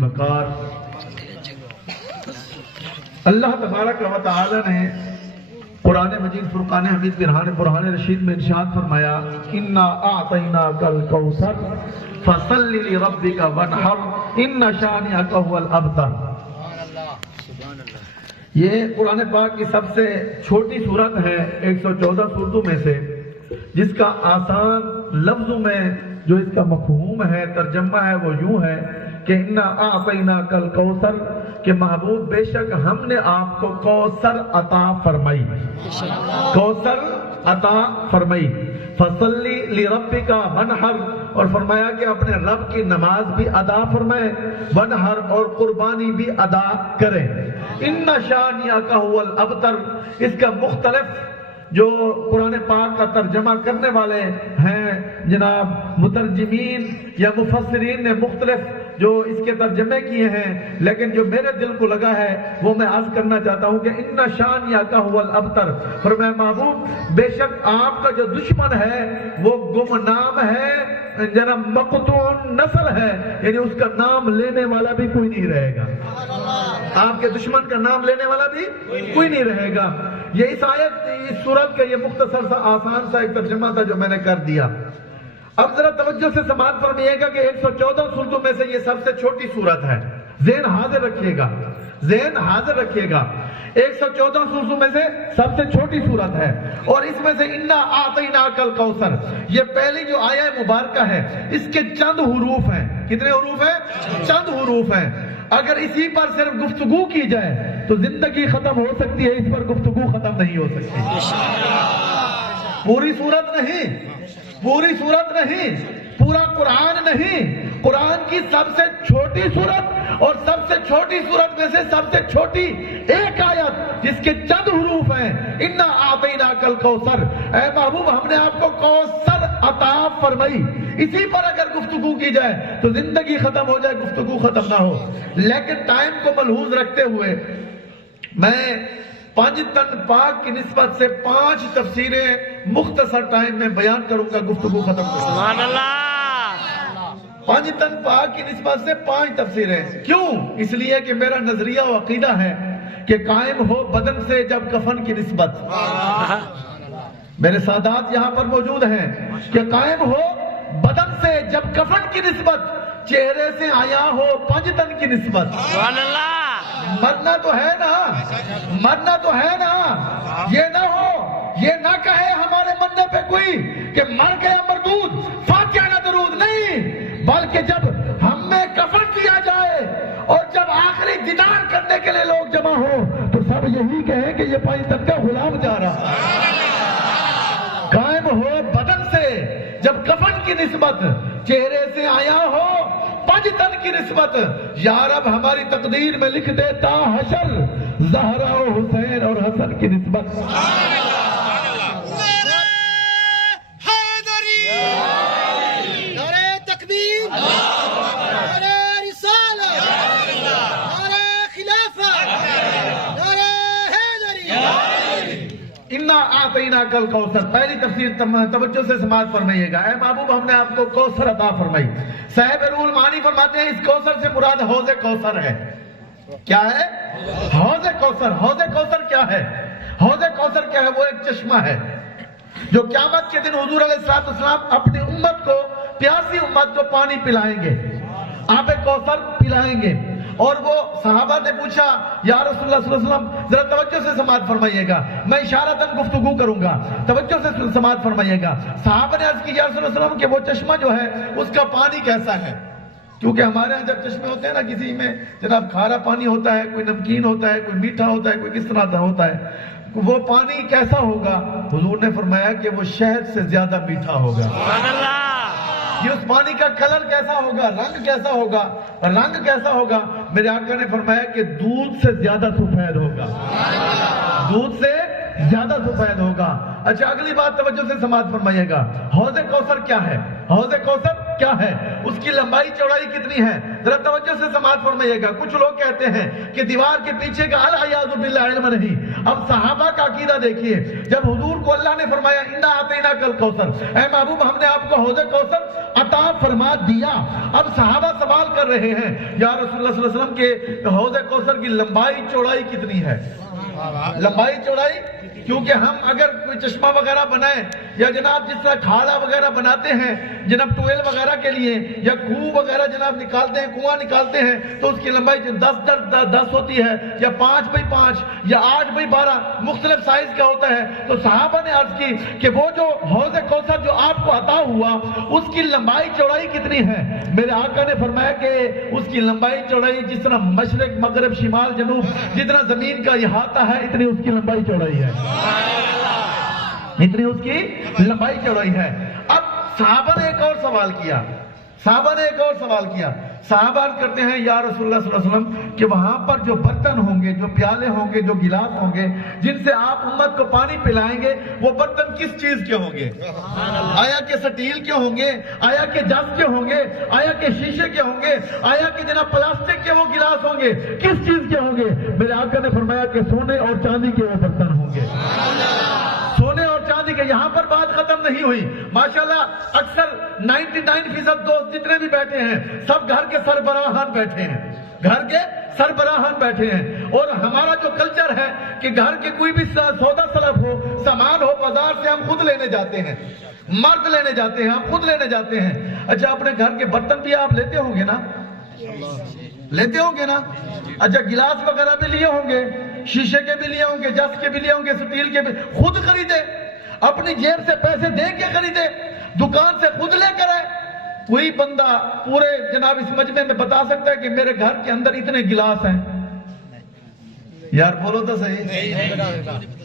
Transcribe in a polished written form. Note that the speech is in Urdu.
بکار اللہ تبارک و تعالی نے قرآن مجید فرقان حمید برہان رشید میں ارشاد فرمایا انا اعطیناک الکوثر فصل لربک وانحر ان شانئک هو الابتر۔ یہ قرآن پاک کی سب سے چھوٹی سورت ہے 114 سورتوں میں سے، جس کا آسان لفظوں میں جو اس کا مفہوم ہے، ترجمہ ہے، وہ یوں ہے کہ انا اعطیناک الکوثر، کہ محبوب بے شک ہم نے آپ کو کوثر عطا فرمائی، کوثر عطا فرمائی۔ فصلی لربک وانحر، اور فرمایا کہ اپنے رب کی نماز بھی ادا فرمائے، وانحر اور قربانی بھی ادا کریں۔ ان شانئک هو الابتر، اس کا مختلف جو قرآن پاک کا ترجمہ کرنے والے ہیں جناب مترجمین یا مفسرین نے مختلف جو اس کے ترجمے کیے ہیں، لیکن جو میرے دل کو لگا ہے وہ میں عرض کرنا چاہتا ہوں کہ ان شانئک هو الابتر، فرمایا محبوب بے شک آپ کا جو دشمن ہے وہ گمنام ہے، جناب مقطوع نسل ہے، یعنی اس کا نام لینے والا بھی کوئی نہیں رہے گا، آپ کے دشمن کا نام لینے والا بھی کوئی نہیں رہے گا۔ یہ اس آیت اس سورت کا یہ مختصر سا آسان سا ایک ترجمہ تھا جو میں نے کر دیا۔ اب ذرا توجہ سے سماعت فرمائیے گا کہ 114 سورتوں میں سے یہ سب سے چھوٹی سورت ہے، ذہن حاضر رکھیے گا، ذہن حاضر رکھیے گا، 114 سورتوں میں سے سب سے چھوٹی سورت ہے، اور اس میں سے انا اعطیناک الکوثر، یہ پہلی جو آیہ مبارکہ ہے اس کے چند حروف ہیں۔ کتنے حروف ہیں؟ چند حروف ہیں۔ اگر اسی پر صرف گفتگو کی جائے تو زندگی ختم ہو سکتی ہے، اس پر گفتگو ختم نہیں ہو سکتی۔ پوری سورت نہیں، پوری سورت نہیں، پورا قرآن نہیں، قرآن کی سب سے چھوٹی سورت اور سب سے چھوٹی سورت میں سے سب سے چھوٹی ایک آیت جس کے چند حروف ہیں، انا اعطیناک الکوثر، اے محبوب ہم نے آپ کو کوثر عطا فرمائی۔ اسی پر اگر گفتگو کی جائے تو زندگی ختم ہو جائے، گفتگو ختم نہ ہو۔ لیکن ٹائم کو ملحوظ رکھتے ہوئے میں پانچ تن پاک کی نسبت سے 5 تفسیریں مختصر ٹائم میں بیان کروں گا، گفتگو ختم کروں گا۔ سبحان اللہ۔ 5 تن پاک کی نسبت سے 5 تفسیریں، کیوں؟ اس لیے کہ میرا نظریہ و عقیدہ ہے کہ قائم ہو بدن سے جب کفن کی نسبت، میرے سادات یہاں پر موجود ہیں، کہ قائم ہو بدن سے جب کفن کی نسبت، چہرے سے آیا ہو 5 تن کی نسبت۔ سبحان اللہ۔ مرنا تو ہے نا، مرنا تو ہے نا، یہ نہ ہو، یہ نہ کہے ہمارے مرنے پہ کوئی کہ مر گیا مردود فاتحہ نہ درود، نہیں، بلکہ جب ہم میں کفن کیا جائے اور جب آخری دیدار کرنے کے لیے لوگ جمع ہو تو سب یہی کہیں کہ یہ 5 تن کا غلام جا رہا۔ قائم ہو بدن سے جب کفن کی نسبت، چہرے سے آیا ہو 5 تن کی نسبت، یا رب ہماری تقدیر میں لکھ دیتا حشر زہرا و حسین اور حسن کی نسبت۔ انا اعطیناک الکوثر، پہلی تفسیر توجہ سے سماعت فرمائیے گا، اے محبوب ہم نے آپ کو کوثر عطا فرمائی۔ صاحب روح المعانی فرماتے ہیں اس کوثر سے مراد حوض کوثر ہے۔ کیا ہے؟ حوض کوثر۔ حوض کوثر کیا ہے؟ حوض کوثر کیا ہے؟ وہ ایک چشمہ ہے جو قیامت کے دن حضور علیہ السلام اپنی امت کو، پیاسی امت کو پانی پلائیں گے، آب کوثر پلائیں گے۔ اور وہ صحابہ نے پوچھا یا رسول اللہ صلی اللہ علیہ وسلم، ذرا توجہ سے سماعت فرمائیے گا، میں اشارتاً گفتگو کروں گا، توجہ سے سماعت فرمائیے گا۔ صحابہ نے عرض کی یا رسول اللہ صلی اللہ علیہ وسلم کہ وہ چشمہ جو ہے اس کا پانی کیسا ہے؟ کیونکہ ہمارے ہاں جب چشمے ہوتے ہیں نا، کسی میں جناب کھارا پانی ہوتا ہے، کوئی نمکین ہوتا ہے، کوئی میٹھا ہوتا ہے، کوئی کس طرح کا ہوتا ہے، وہ پانی کیسا ہوگا؟ حضور نے فرمایا کہ وہ شہد سے زیادہ میٹھا ہوگا۔ سبحان اللہ۔ یہ اس پانی کا کلر کیسا ہوگا، رنگ کیسا ہوگا، رنگ کیسا ہوگا؟ میرے آقا نے فرمایا کہ دودھ سے زیادہ سفید ہوگا، دودھ سے زیادہ سفید ہوگا۔ اچھا اگلی بات توجہ سے سماعت فرمائیے گا، حوض کوثر کیا ہے؟ حوض کوثر کیا ہے؟ اس کی لمبائی چوڑائی کتنی ہے؟ ذرا توجہ سے سماعت فرمائیے گا۔ کچھ لوگ کہتے ہیں کہ دیوار کے پیچھے کا العیاذ باللہ علم نہیں۔ اب صحابہ کا عقیدہ دیکھیے، جب حضور کو اللہ نے فرمایا انا اعطیناک الکوثر، اے محبوب ہم نے آپ کو حوض کوثر عطا فرما دیا، اب صحابہ سوال کر رہے ہیں یا رسول اللہ صلی اللہ علیہ وسلم کے حوض کوثر کی لمبائی چوڑائی کتنی ہے؟ لمبائی چوڑائی، کیونکہ ہم اگر کوئی چشمہ وغیرہ بنائیں یا جناب جس طرح کھاڑا وغیرہ بناتے ہیں جناب ٹویل وغیرہ کے لیے، یا کنواں وغیرہ جناب نکالتے ہیں، کنواں نکالتے ہیں، تو اس کی لمبائی 10 ہوتی ہے، یا 5x5 یا 8x12 مختلف سائز کا ہوتا ہے۔ تو صحابہ نے عرض کی کہ وہ جو حوض کوثر جو آپ کو عطا ہوا اس کی لمبائی چوڑائی کتنی ہے؟ میرے آقا نے فرمایا کہ اس کی لمبائی چوڑائی جس طرح مشرق مغرب شمال جنوب جتنا زمین کا احاطہ ہے اتنی اس کی لمبائی چوڑائی ہے، اتنی اس کی لمبائی چوڑائی ہے۔ اب صحابہ نے ایک اور سوال کیا، صحابہ عرض کرتے ہیں یا رسول اللہ صلی اللہ علیہ وسلم کہ وہاں پر جو برتن ہوں گے، جو پیالے ہوں گے، جو گلاس ہوں گے جن سے آپ امت کو پانی پلائیں گے، وہ برتن کس چیز کے ہوں گے؟ آیا کہ سٹیل کے ہوں گے، آیا کہ جس کے ہوں گے، آیا کہ شیشے کے ہوں گے، آیا کہ جناب پلاسٹک کے وہ گلاس ہوں گے، کس چیز کے ہوں گے؟ میرے آقا نے فرمایا کہ سونے اور چاندی کے وہ برتن ہوں گے، سونے اور چاندی کے۔ یہاں پر بات ختم نہیں ہوئی، ماشاءاللہ اکثر 99% دوست جتنے بھی بیٹھے ہیں سب گھر کے سربراہان بیٹھے ہیں، گھر کے سربراہان بیٹھے ہیں، اور ہمارا جو کلچر ہے کہ گھر کے کوئی بھی سودا سلف ہو، سامان ہو، بازار سے ہم خود لینے جاتے ہیں، مرد لینے جاتے ہیں، ہم خود لینے جاتے ہیں۔ اچھا اپنے گھر کے برتن بھی آپ لیتے ہوں گے نا؟ لیتے ہوں گے نا؟ اچھا گلاس وغیرہ بھی لیے ہوں گے، شیشے کے بھی لیے ہوں گے، جس کے بھی لیے ہوں گے، سٹیل کے بھی، خود خریدے، اپنی جیب سے پیسے دے کے خریدے، دکان سے خود لے کر آئے۔ کوئی بندہ پورے جناب اس مجمع میں بتا سکتا ہے کہ میرے گھر کے اندر اتنے گلاس ہیں؟ یار بولو تو صحیح۔